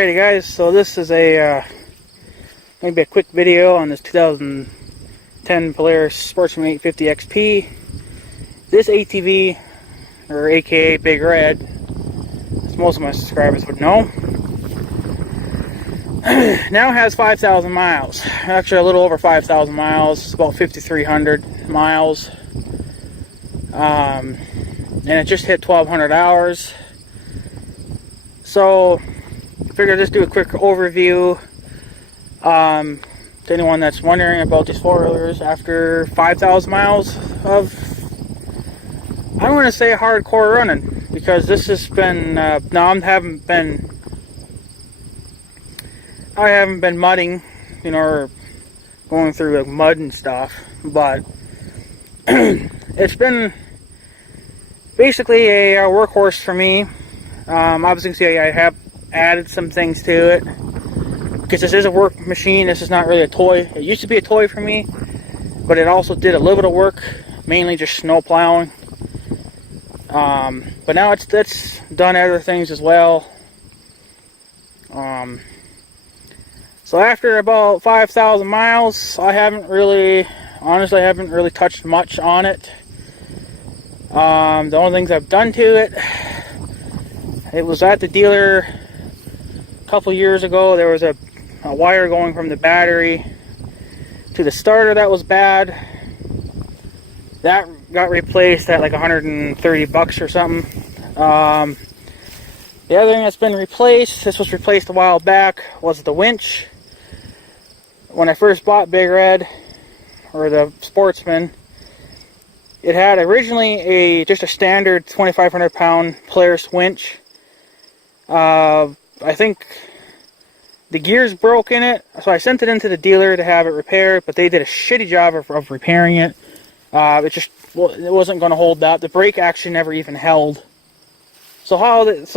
Alrighty guys, so this is a maybe a quick video on this 2010 Polaris Sportsman 850 XP. This ATV, or aka Big Red, as most of my subscribers would know, now has 5,000 miles. Actually a little over 5,000 miles. It's about 5,300 miles. And it just hit 1,200 hours. So I figured I'd just do a quick overview to anyone that's wondering about these four-wheelers after 5,000 miles of, I don't want to say hardcore running, because this has been, I haven't been mudding, you know, or going through like mud and stuff, but it's been basically a workhorse for me. Obviously, see, I have added some things to it because this is a work machine. This is not really a toy. It used to be a toy for me, but it also did a little bit of work, mainly just snow plowing. But now it's done other things as well. So after about 5,000 miles, I haven't really touched much on it. The only things I've done to it was at the dealer a couple years ago. There was a wire going from the battery to the starter that was bad. That got replaced at like 130 bucks or something. The other thing that's been replaced, this was replaced a while back, was the winch. When I first bought Big Red, or the Sportsman, it had originally just a standard 2,500 pound Polaris winch. I think the gears broke in it, so I sent it into the dealer to have it repaired, but they did a shitty job of repairing it. It wasn't going to hold up. The brake action never even held. So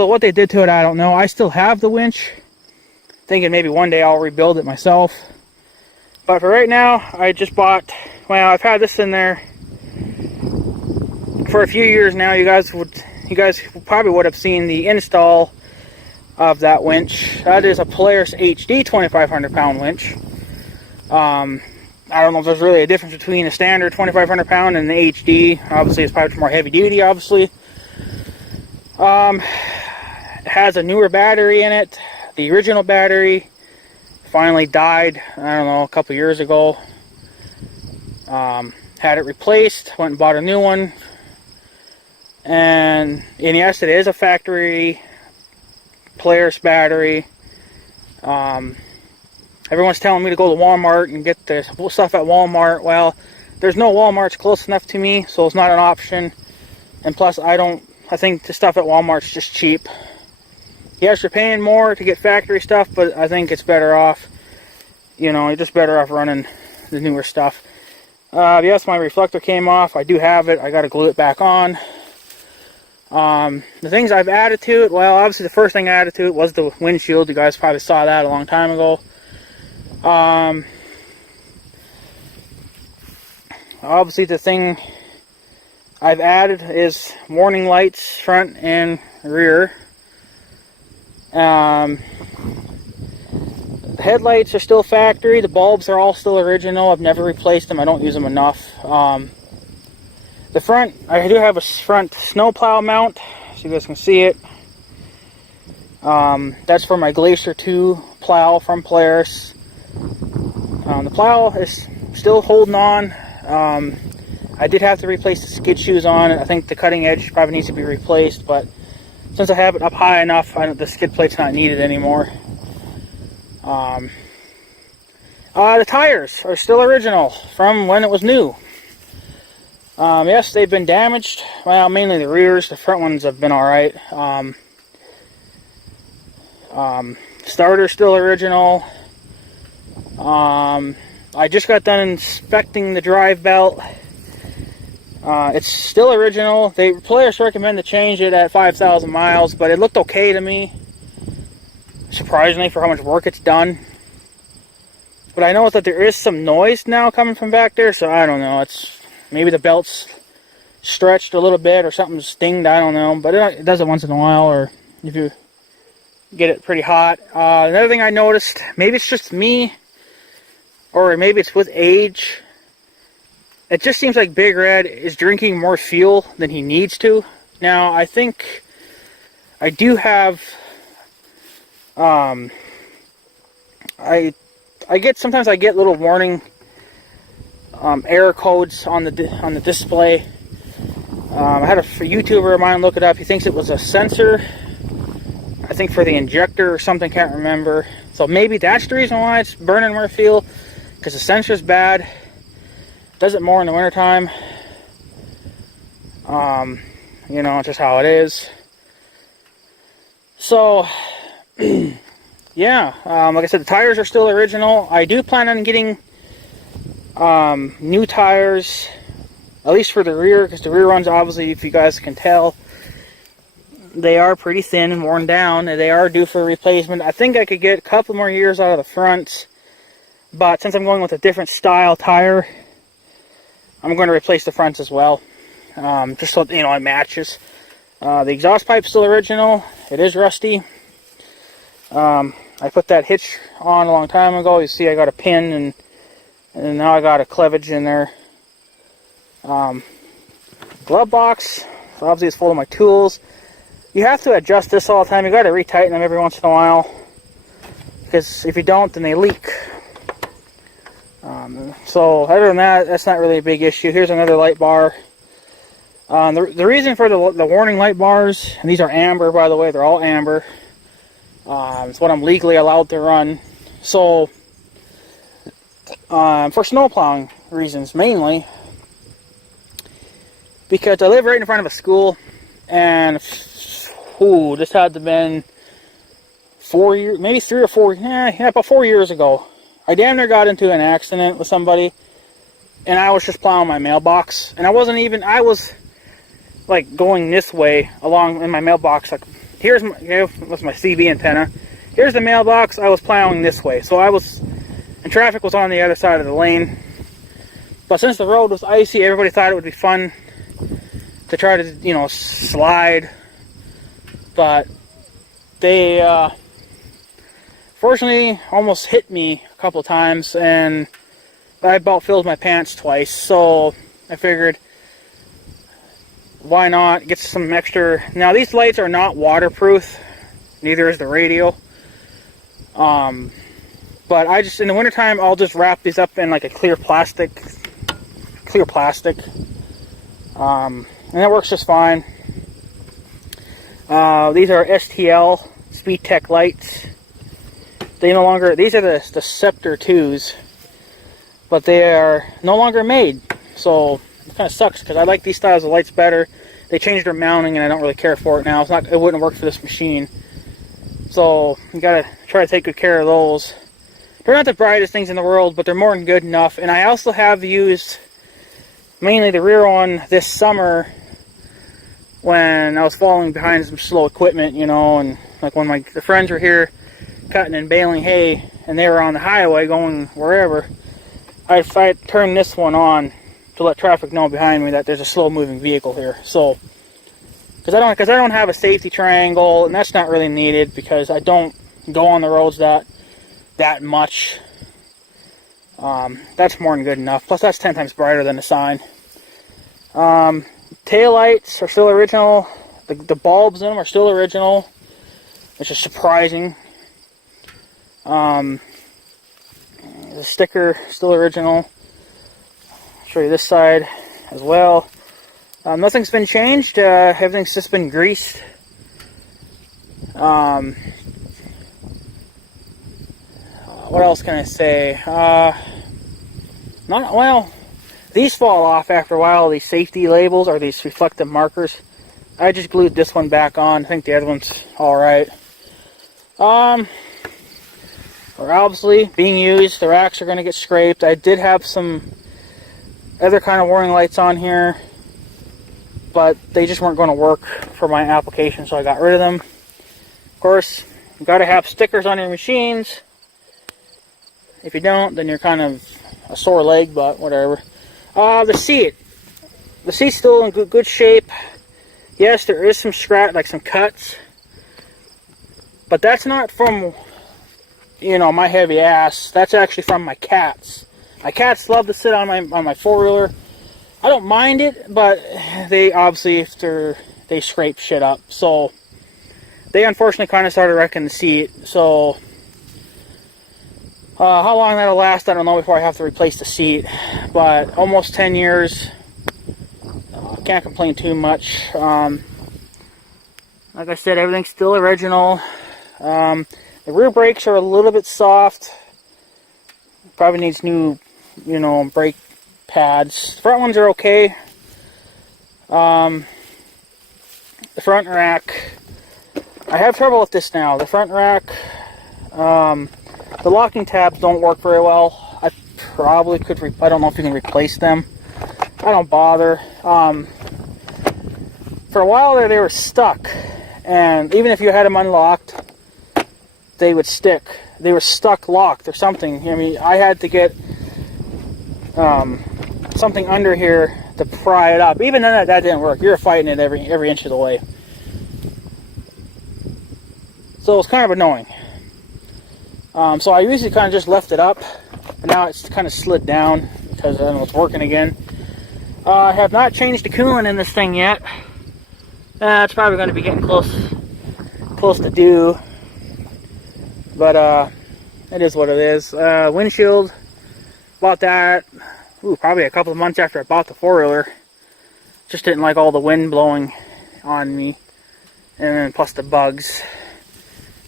what they did to it, I don't know. I still have the winch, thinking maybe one day I'll rebuild it myself. But for right now, I just bought, well, I've had this in there for a few years now. You guys probably would have seen the install of that winch. That is a Polaris HD 2,500 pound winch. I don't know if there's really a difference between a standard 2,500 pound and the HD. Obviously, it's probably more heavy duty, obviously. It has a newer battery in it. The original battery finally died, I don't know, a couple years ago. Had it replaced, went and bought a new one. And yes, it is a factory Polaris battery. Everyone's telling me to go to Walmart and get the stuff at Walmart. Well, there's no Walmarts close enough to me, so it's not an option. And plus, I think the stuff at Walmart's just cheap. Yes, you're paying more to get factory stuff, but I think it's better off, you know, you're just better off running the newer stuff. Yes, my reflector came off. I do have it. I got to glue it back on. The things I've added to it, well, obviously the first thing I added to it was the windshield. You guys probably saw that a long time ago. Obviously the thing I've added is warning lights, front and rear. The headlights are still factory. The bulbs are all still original. I've never replaced them. I don't use them enough. The front, I do have a front snow plow mount, so you guys can see it. That's for my Glacier 2 plow from Polaris. The plow is still holding on. I did have to replace the skid shoes on it. I think the cutting edge probably needs to be replaced, but since I have it up high enough, the skid plate's not needed anymore. The tires are still original from when it was new. Yes, they've been damaged. Well, mainly the rears. The front ones have been alright. Starter's still original. I just got done inspecting the drive belt. It's still original. Polaris recommend to change it at 5,000 miles, but it looked okay to me, surprisingly, for how much work it's done. But I know that there is some noise now coming from back there, so I don't know. Maybe the belt's stretched a little bit or something's stinged, I don't know. But it does it once in a while, or if you get it pretty hot. Another thing I noticed, maybe it's just me, or maybe it's with age, it just seems like Big Red is drinking more fuel than he needs to. Now, I think I do have, sometimes I get little warning error codes on the display. I had a YouTuber of mine look it up. He thinks it was a sensor, I think for the injector or something, can't remember. So maybe that's the reason why it's burning more fuel, because the sensor's bad. It does it more in the wintertime. You know, it's just how it is. So, yeah, like I said, the tires are still original. I do plan on getting new tires, at least for the rear, because the rear ones, obviously, if you guys can tell, they are pretty thin and worn down, and they are due for a replacement. I think I could get a couple more years out of the fronts, but since I'm going with a different style tire, I'm going to replace the fronts as well, just so, you know, it matches. The exhaust pipe's still original. It is rusty. I put that hitch on a long time ago. You see I got a pin, and now I got a cleavage in there. Glove box, so obviously it's full of my tools. You have to adjust this all the time. You got to retighten them every once in a while, because if you don't, then they leak. So other than that, that's not really a big issue. Here's another light bar. The reason for the warning light bars, and these are amber, by the way, they're all amber. It's what I'm legally allowed to run. So for snow plowing reasons mainly, because I live right in front of a school, and this had to have been 4 years, maybe 3 or 4, about 4 years ago. I damn near got into an accident with somebody, and I was just plowing my mailbox, and I was like going this way along in my mailbox, like here's my CB antenna, here's the mailbox, I was plowing this way, so and traffic was on the other side of the lane, but since the road was icy, everybody thought it would be fun to try to, you know, slide, but they fortunately almost hit me a couple times, and I about filled my pants twice, so I figured, why not get some extra. Now these lights are not waterproof, neither is the radio, but I just, in the wintertime, I'll just wrap these up in like a clear plastic, and that works just fine. These are STL Speed Tech lights. These are the Scepter 2s, but they are no longer made, so it kind of sucks, because I like these styles of lights better. They changed their mounting, and I don't really care for it now. It wouldn't work for this machine, so you gotta try to take good care of those. They're not the brightest things in the world, but they're more than good enough. And I also have used mainly the rear one this summer when I was falling behind some slow equipment, you know, and like when the friends were here cutting and baling hay, and they were on the highway going wherever, I turned this one on to let traffic know behind me that there's a slow moving vehicle here. So, because I don't have a safety triangle, and that's not really needed because I don't go on the roads that much. That's more than good enough. Plus, that's 10 times brighter than the sign. Tail lights are still original. The bulbs in them are still original, which is surprising. The sticker still original. I'll show you this side as well. Nothing's been changed. Everything's just been greased. What else can I say? These fall off after a while, these safety labels, or these reflective markers. I just glued this one back on. I think the other one's alright. They're obviously being used. The racks are going to get scraped. I did have some other kind of warning lights on here, but they just weren't going to work for my application, so I got rid of them. Of course, you've got to have stickers on your machines. If you don't, then you're kind of a sore leg, but whatever. The seat's still in good shape. Yes, there is some scratch, like some cuts. But that's not from, you know, my heavy ass. That's actually from my cats. My cats love to sit on my four-wheeler. I don't mind it, but they obviously, they scrape shit up. So they unfortunately kind of started wrecking the seat. So how long that'll last, I don't know before I have to replace the seat. But almost 10 years. Can't complain too much. Like I said, everything's still original. The rear brakes are a little bit soft. Probably needs new, you know, brake pads. The front ones are okay. The front rack, I have trouble with this now. The front rack, the locking tabs don't work very well. I probably could, I don't know if you can replace them. I don't bother. For a while there, they were stuck. And even if you had them unlocked, they would stick. They were stuck locked or something. I mean, I had to get something under here to pry it up. Even then, that didn't work. You're fighting it every inch of the way. So it was kind of annoying. So I usually kind of just left it up. But now it's kind of slid down because I don't know, it's working again. I have not changed the coolant in this thing yet. It's probably going to be getting close to due. But it is what it is. Windshield, bought that probably a couple of months after I bought the four-wheeler. Just didn't like all the wind blowing on me, and then plus the bugs.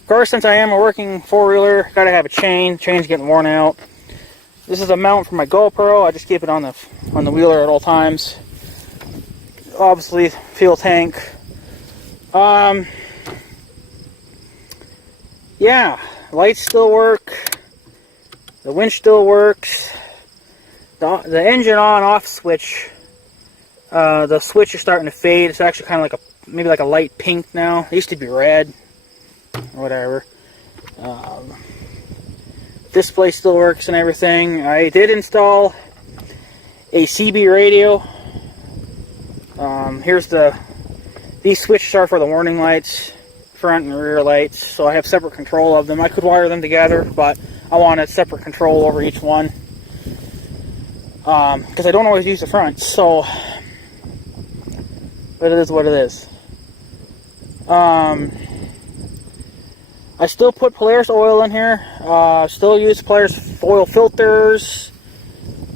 Of course, since I am a working four-wheeler, gotta have a chain. Chain's getting worn out. This is a mount for my GoPro. I just keep it on the wheeler at all times. Obviously, fuel tank. Yeah, lights still work. The winch still works. The engine on/off switch. The switch is starting to fade. It's actually kind of like maybe like a light pink now. It used to be red, or whatever. Display still works and everything. I did install a CB radio. These switches are for the warning lights, front and rear lights, so I have separate control of them. I could wire them together, but I wanted separate control over each one because I don't always use the front. So, but it is what it is. I still put Polaris oil in here. Still use Polaris oil filters.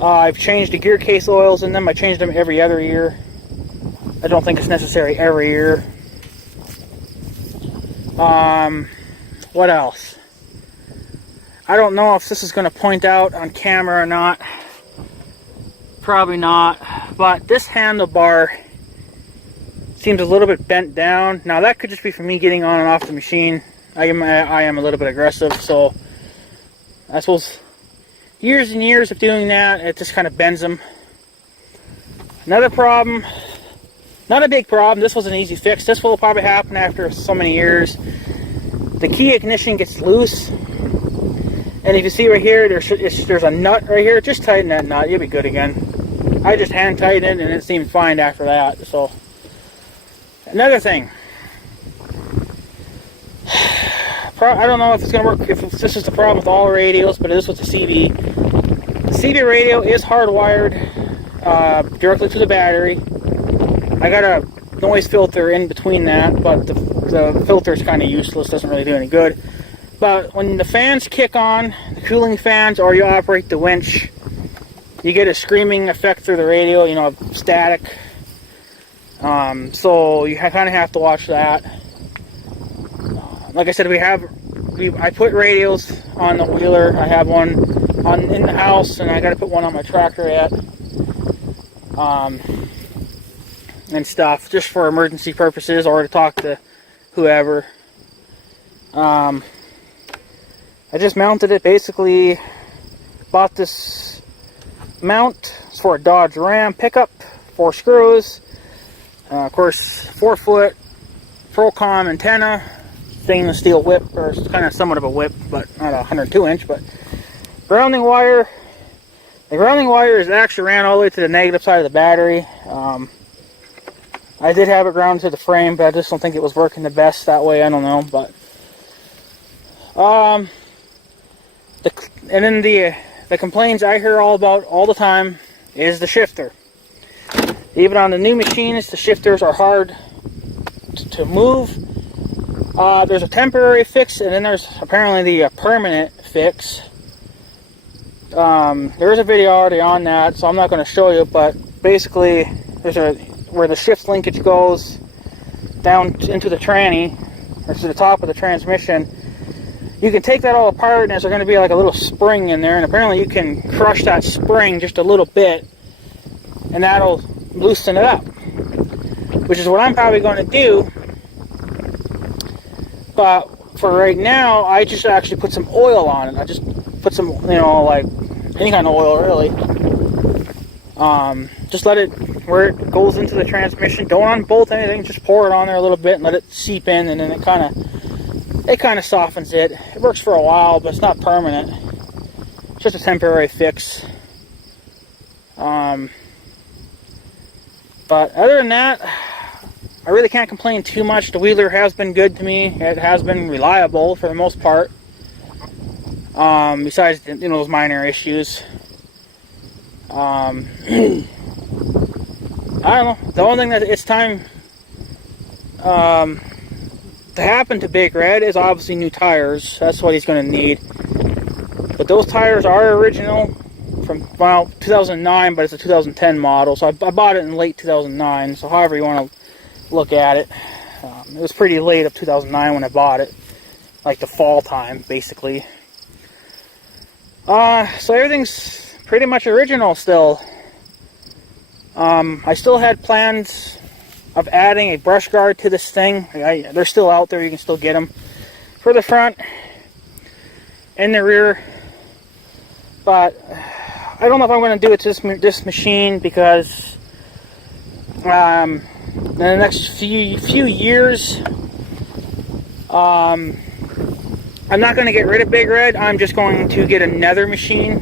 I've changed the gear case oils in them. I changed them every other year. I don't think it's necessary every year. What else? I don't know if this is going to point out on camera or not. Probably not. But this handlebar seems a little bit bent down. Now that could just be from me getting on and off the machine. I am a little bit aggressive, so I suppose years and years of doing that, it just kind of bends them. Another problem, not a big problem, this was an easy fix. This will probably happen after so many years. The key ignition gets loose, and if you see right here, there's a nut right here. Just tighten that nut, you'll be good again. I just hand tightened it, and it seemed fine after that. So another thing, I don't know if it's going to work, if this is the problem with all radios, but it is with the CB. The CB radio is hardwired directly to the battery. I got a noise filter in between that, but the filter is kind of useless, doesn't really do any good. But when the fans kick on, the cooling fans, or you operate the winch, you get a screaming effect through the radio, you know, static. So you kind of have to watch that. Like I said, I put radios on the wheeler. I have one in the house, and I got to put one on my tractor yet, and stuff, just for emergency purposes or to talk to whoever. I just mounted it. Basically, bought this mount. It's for a Dodge Ram pickup, 4 screws. Of course, 4-foot Procom antenna. Stainless steel whip, or it's kind of somewhat of a whip, but not a 102-inch, but grounding wire. The grounding wire is actually ran all the way to the negative side of the battery. I did have it grounded to the frame, but I just don't think it was working the best that way. I don't know, but And then the complaints I hear all about all the time is the shifter. Even on the new machines, the shifters are hard to move. There's a temporary fix, and then there's apparently the permanent fix. There's a video already on that, so I'm not going to show you, but basically there's where the shift linkage goes down into the tranny, or to the top of the transmission. You can take that all apart, and there's going to be like a little spring in there, and apparently you can crush that spring just a little bit, and that'll loosen it up, which is what I'm probably going to do. But for right now, I just actually put some oil on it. I just put some, like any kind of oil really. Just let it, where it goes into the transmission, don't unbolt anything, just pour it on there a little bit and let it seep in, and then it kind of softens it. It works for a while, but it's not permanent. It's just a temporary fix. But other than that, I really can't complain too much. The Wheeler has been good to me. It has been reliable for the most part. Besides, those minor issues. I don't know. The only thing that it's time to happen to Big Red is obviously new tires. That's what he's going to need. But those tires are original from, 2009, but it's a 2010 model. So I bought it in late 2009. So however you want to look at it. It was pretty late of 2009 when I bought it. Like the fall time, basically. So everything's pretty much original still. I still had plans of adding a brush guard to this thing. They're still out there. You can still get them for the front and the rear. But I don't know if I'm going to do it to this machine, because in the next few years, I'm not going to get rid of Big Red. I'm just going to get another machine,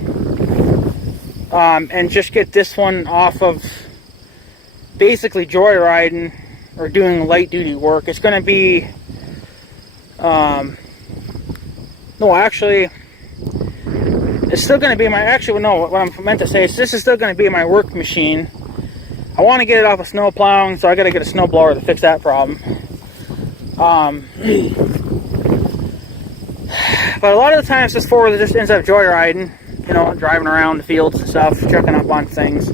and just get this one off of basically joyriding or doing light duty work. It's going to be, no, actually, it's still going to be my, what I'm meant to say is this is still going to be my work machine. I want to get it off of snow plowing, so I got to get a snow blower to fix that problem. But a lot of the times this four-wheeler just ends up joyriding, driving around the fields and stuff, checking up on things.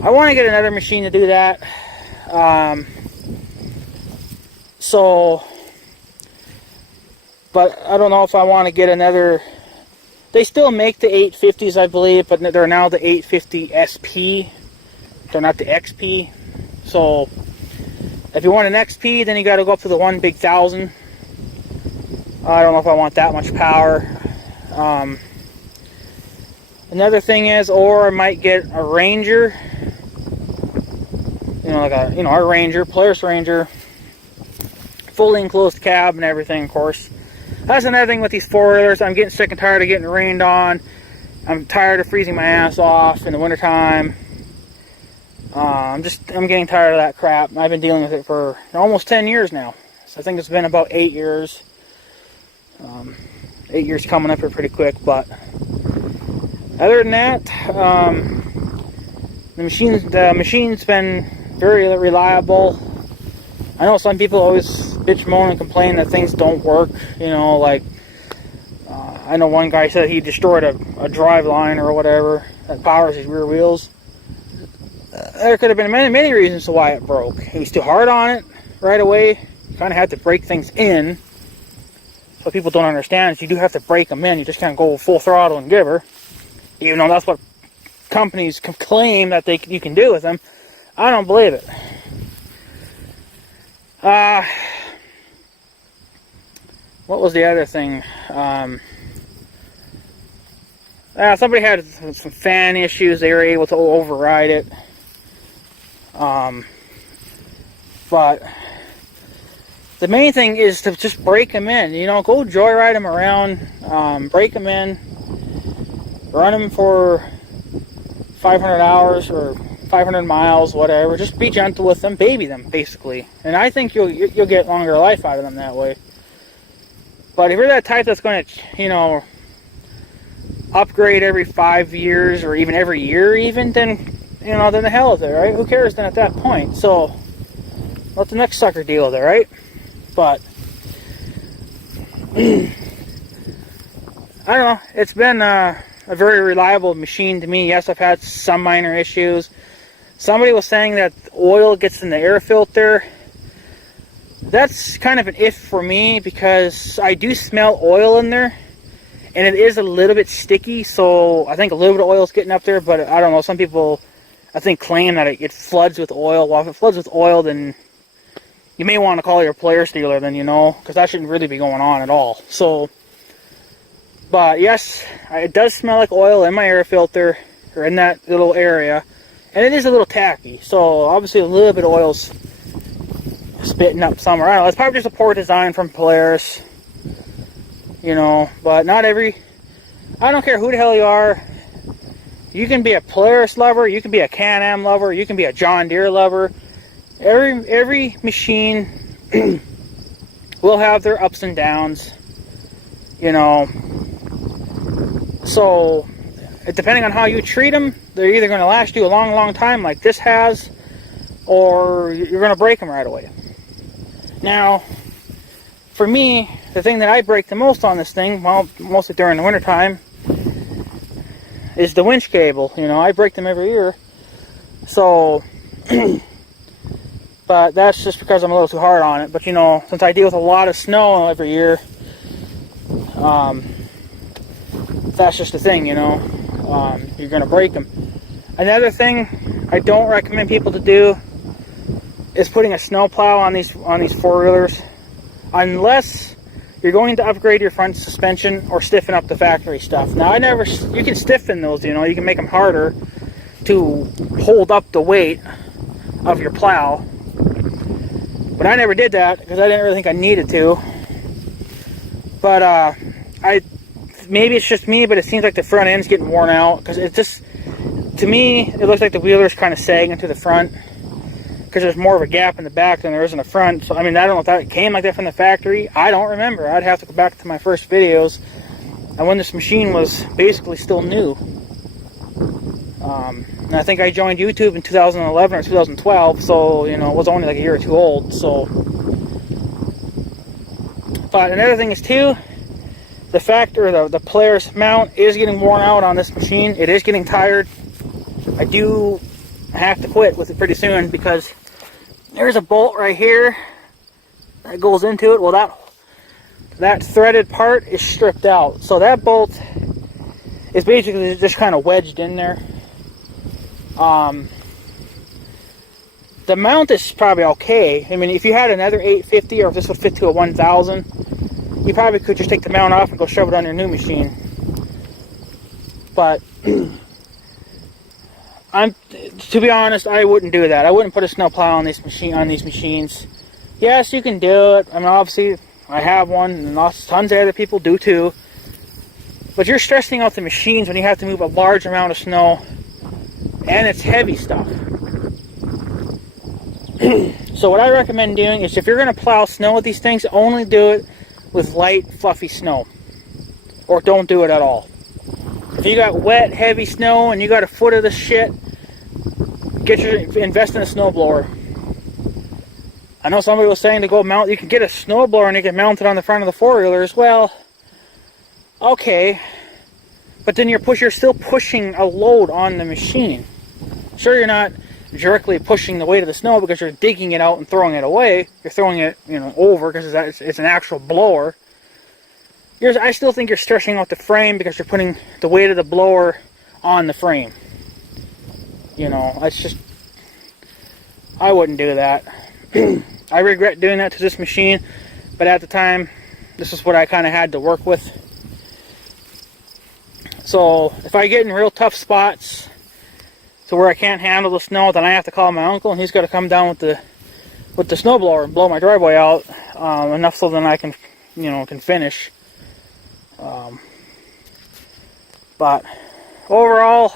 I want to get another machine to do that. But I don't know if I want to get another. They still make the 850s, I believe, but they're now the 850 SP. They're not the XP. So if you want an XP, then you got to go up to the 1 big 1000. I don't know if I want that much power. Another thing is, or I might get a Ranger. Like a Ranger, Polaris Ranger, fully enclosed cab and everything, of course. That's another thing with these four-wheelers. I'm getting sick and tired of getting rained on. I'm tired of freezing my ass off in the wintertime. I'm getting tired of that crap. I've been dealing with it for almost 10 years now. So I think it's been about 8 years. 8 years coming up here pretty quick, but other than that, the machine's been very reliable. I know some people always bitch, moan, and complain that things don't work. I know one guy said he destroyed a drive line or whatever that powers his rear wheels. There could have been many reasons to why it broke. He was too hard on it right away. You kind of had to break things in. What people don't understand is you do have to break them in. You just can't go full throttle and give her. Even though that's what companies claim that you can do with them. I don't believe it. What was the other thing? Somebody had some fan issues. They were able to override it. But the main thing is to just break them in. Go joyride them around. Break them in. Run them for 500 hours or 500 miles, whatever. Just be gentle with them, baby them, basically. And I think you'll get longer life out of them that way. But if you're that type that's going to, you know, upgrade every 5 years or even every year even, then, you know, then the hell with it, right? Who cares then at that point? So let the next sucker deal with it, right? But I don't know. It's been a very reliable machine to me. Yes, I've had some minor issues. Somebody was saying that oil gets in the air filter. That's kind of an if for me, because I do smell oil in there, and it is a little bit sticky, so I think a little bit of oil is getting up there, but I don't know. Some people, I think, claim that it floods with oil. Well, if it floods with oil, then you may want to call your Polaris dealer, then, you know, because that shouldn't really be going on at all. So, but yes, it does smell like oil in my air filter, or in that little area, and it is a little tacky. So obviously a little bit of oil's spitting up somewhere. I don't know, it's probably just a poor design from Polaris, you know, but not every, I don't care who the hell you are. You can be a Polaris lover, you can be a Can-Am lover, you can be a John Deere lover. Every machine will have their ups and downs, you know. So, depending on how you treat them, they're either going to last you a long, long time like this has, or you're going to break them right away. Now, for me, the thing that I break the most on this thing, well, mostly during the winter time, is the winch cable. You know, I break them every year. So, but that's just because I'm a little too hard on it. But, you know, since I deal with a lot of snow every year, that's just the thing, you know. You're going to break them. Another thing I don't recommend people to do is putting a snow plow on these four-wheelers, unless you're going to upgrade your front suspension or stiffen up the factory stuff. Now, you can stiffen those, you know, you can make them harder to hold up the weight of your plow. But I never did that because I didn't really think I needed to. But maybe it's just me, but it seems like the front end's getting worn out, because it just, to me, it looks like the wheeler's kind of sagging to the front, because there's more of a gap in the back than there is in the front. So, I mean, I don't know if that came like that from the factory. I don't remember. I'd have to go back to my first videos, and when this machine was basically still new. And I think I joined YouTube in 2011 or 2012, so, you know, it was only like a year or two old. So, but another thing is too, the factor, the Polaris mount is getting worn out on this machine. It is getting tired. I do have to quit with it pretty soon, because there's a bolt right here that goes into it. Well, that threaded part is stripped out, so that bolt is basically just kind of wedged in there. The mount is probably okay. I mean, if you had another 850, or if this would fit to a 1000, you probably could just take the mount off and go shove it on your new machine. But to be honest, I wouldn't do that. I wouldn't put a snow plow on these machines. Yes, you can do it. I mean, obviously, I have one, and tons of other people do too. But you're stressing out the machines when you have to move a large amount of snow, and it's heavy stuff. So what I recommend doing is, if you're going to plow snow with these things, only do it with light, fluffy snow, or don't do it at all. If you got wet, heavy snow and you got a foot of this shit, invest in a snowblower. I know somebody was saying to go mount, you can get a snowblower and you can mount it on the front of the four-wheelers. Well, okay, but then you're still pushing a load on the machine. Sure, you're not directly pushing the weight of the snow because you're digging it out and throwing it away. You're throwing it, you know, over, because it's an actual blower. I still think you're stretching out the frame, because you're putting the weight of the blower on the frame. You know, it's just, I wouldn't do that. I regret doing that to this machine, but at the time, this is what I kind of had to work with. So, if I get in real tough spots to where I can't handle the snow, then I have to call my uncle, and he's got to come down with the snowblower and blow my driveway out, enough so that I can, you know, can finish. But overall,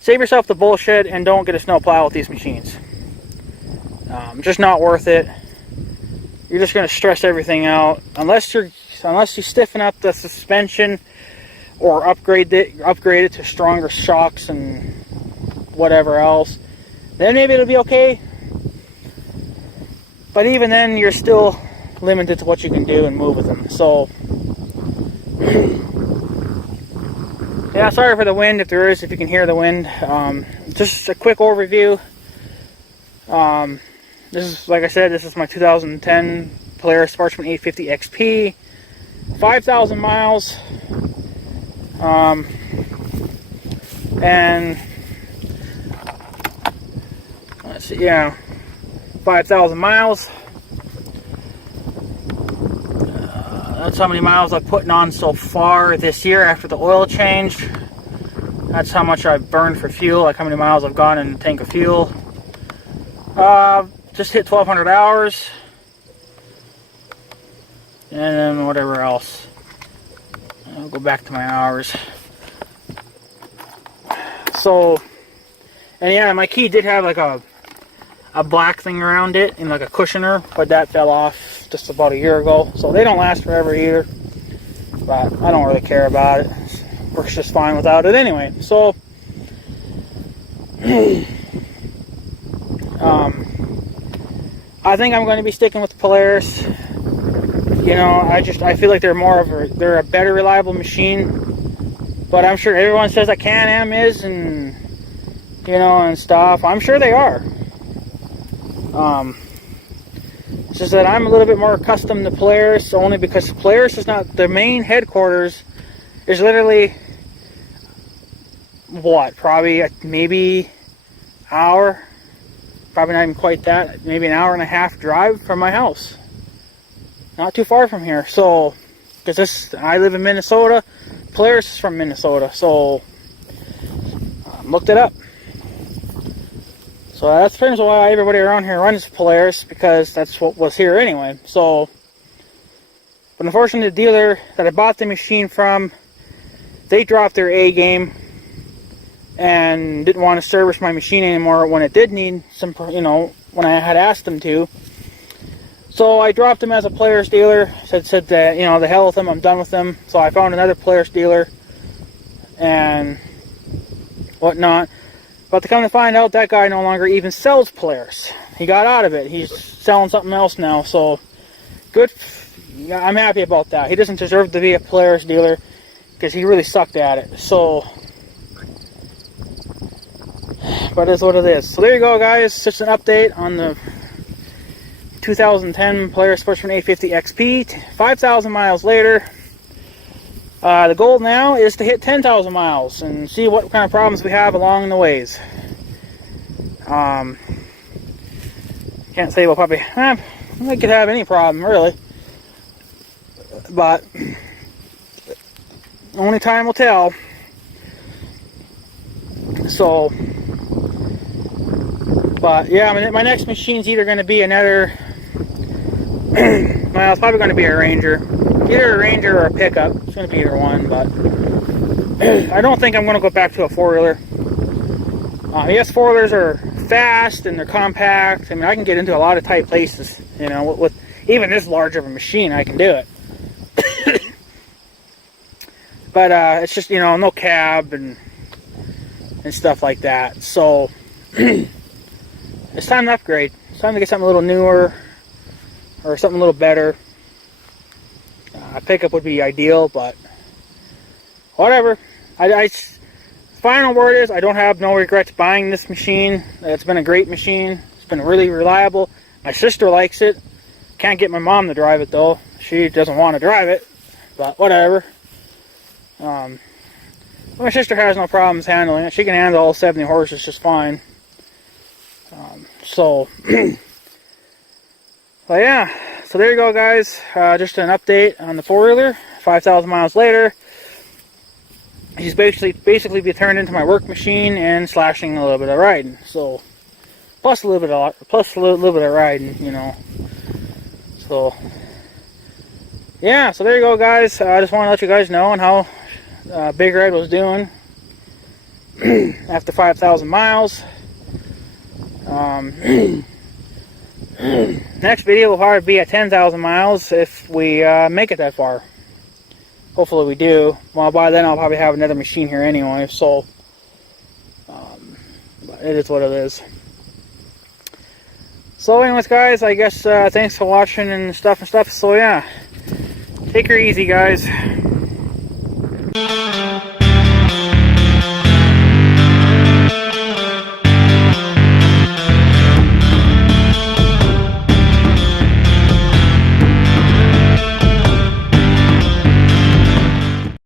save yourself the bullshit and don't get a snow plow with these machines. Just not worth it. You're just going to stress everything out. Unless you're unless you stiffen up the suspension or upgrade it to stronger shocks and whatever else, then maybe it'll be okay. But even then, you're still limited to what you can do and move with them. So yeah, sorry for the wind if you can hear the wind. Just a quick overview. This is, like I said, this is my 2010 Polaris Sportsman 850 XP, 5,000 miles, and let's see, yeah, 5,000 miles. That's how many miles I've put on so far this year after the oil change. That's how much I've burned for fuel, like how many miles I've gone in a tank of fuel. Just hit 1,200 hours. And then whatever else. I'll go back to my hours. So, and yeah, my key did have like a black thing around it and like a cushioner, but that fell off just about a year ago. So they don't last forever either. But I don't really care about it. It works just fine without it anyway. So, I think I'm going to be sticking with the Polaris. You know, I feel like they're a better reliable machine. But I'm sure everyone says that Can-Am is, and you know, and stuff. I'm sure they are. It's just that I'm a little bit more accustomed to Polaris, only because Polaris is not, the main headquarters is literally what, probably maybe hour, probably not even quite that, maybe an hour and a half drive from my house. Not too far from here. So, because I live in Minnesota, Polaris is from Minnesota, so looked it up. So that's pretty much why everybody around here runs Polaris, because that's what was here anyway. So, but unfortunately, the dealer that I bought the machine from, they dropped their A game and didn't want to service my machine anymore when it did need some, you know, when I had asked them to. So I dropped them as a Polaris dealer. Said that, you know, the hell with them, I'm done with them. So I found another Polaris dealer and whatnot. But to come to find out, that guy no longer even sells Polaris. He got out of it. He's selling something else now. So good. I'm happy about that. He doesn't deserve to be a Polaris dealer because he really sucked at it. So, but it's what it is. So there you go, guys. Just an update on the 2010 Polaris Sportsman 850 XP. 5,000 miles later. The goal now is to hit 10,000 miles and see what kind of problems we have along the ways. Can't say we'll probably, we could have any problem really, but only time will tell. So, but yeah, I mean, my next machine's either going to be another, well, it's probably going to be a Ranger. Either a Ranger or a pickup. It's going to be either one, but I don't think I'm going to go back to a four-wheeler. Yes, four-wheelers are fast and they're compact. I mean, I can get into a lot of tight places. You know, with even this large of a machine, I can do it. But it's just, you know, no cab and stuff like that. So it's time to upgrade. It's time to get something a little newer or something a little better. A pickup would be ideal, but whatever. Final word is, I don't have no regrets buying this machine. It's been a great machine. It's been really reliable. My sister likes it. Can't get my mom to drive it though. She doesn't want to drive it, but whatever. My sister has no problems handling it. She can handle all 70 horses just fine. Well, yeah. So there you go, guys. Just an update on the four-wheeler. 5,000 miles later, he's basically be turned into my work machine and slashing a little bit of riding. So plus a little bit of riding, you know. So yeah. So there you go, guys. I just want to let you guys know on how Big Red was doing after 5,000 miles. Next video will probably be at 10,000 miles if we make it that far. Hopefully we do. Well, by then I'll probably have another machine here anyway, so but it is what it is. So anyways, guys, I guess thanks for watching and stuff. So yeah, take her easy, guys.